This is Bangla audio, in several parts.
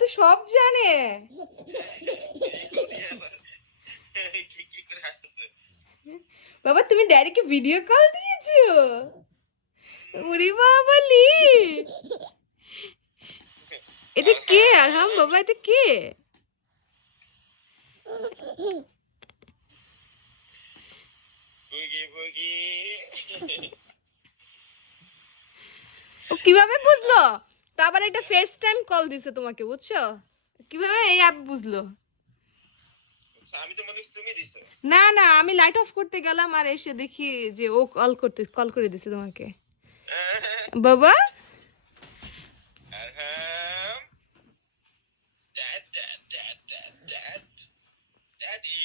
তো সব জানে। বাবা তুমি ড্যাডিকে ভিডিও কল দিয়েছো? উরি বাবালি, এটা কে আরহাম বাবা, এটা কে? ও কিভাবে বুঝলো? তো আবার একটা ফেস টাইম কল দিছে তোমাকে, বুঝছো? কিভাবে এই অ্যাপ বুঝলো? আমি তো মনে তুমি দিছো। না না, আমি লাইট অফ করতে গেলাম আর এসে দেখি যে ও কল করে দিছে তোমাকে। বাবা Arham, dad dad dad dad dad daddy.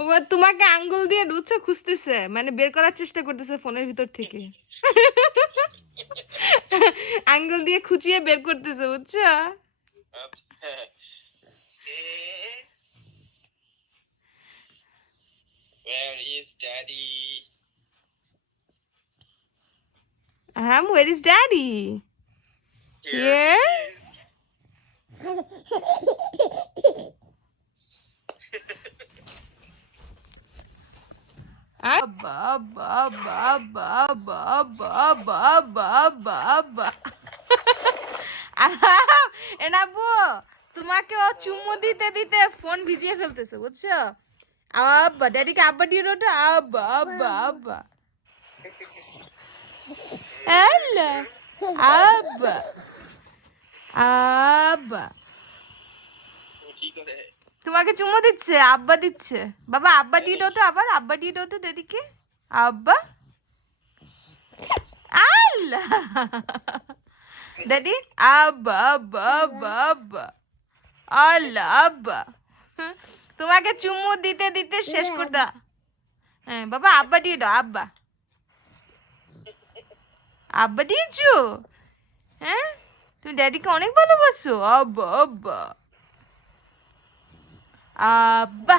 ও তোমাকে আঙ্গুল দিয়ে ডুচা খুঁজতেছে, মানে বের করার চেষ্টা করতেছে ফোনের ভিতর থেকে। আঙ্গুল দিয়ে খুঁচিয়ে বের করতেছে, বুঝছো? Where is daddy? Where is daddy? Here? এনাবু, তোমাকে ও চুমু দিতে দিতে ফোন ভিজিয়ে ফেলতেছে, বুঝছো? আব্বা, ড্যাডিকে আব্বা দিয়ে ওটা, আব্বা আব্বা আব্বা। আল্লাহ, আব্বা আব্বা। তোমাকে চুমু দিচ্ছে, আব্বা দিচ্ছে। বাবা আব্বা দিয়ে দাও তো, আবার আব্বা দিয়ে দাও তো ড্যাডিকে, আব্বা। আল্লাহ, ড্যাডি আব্বা আব্বা আব্বা আব্বা। আল্লাহ আব্বা, তোমাকে চুমু দিতে দিতে শেষ করে দাও। হ্যাঁ বাবা আব্বা দিয়ে দাও, আব্বা। আব্বা দিয়েছো? হ্যাঁ, তুমি ড্যাডিকে অনেক ভালোবাসো। আব্বা আব্বা আব্বা।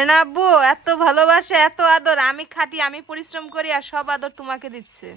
এনাব্বু এত ভালোবাসা, এত আদর, আমি খাটি, আমি পরিশ্রম করি আর সব আদর তোমাকে দিচ্ছে।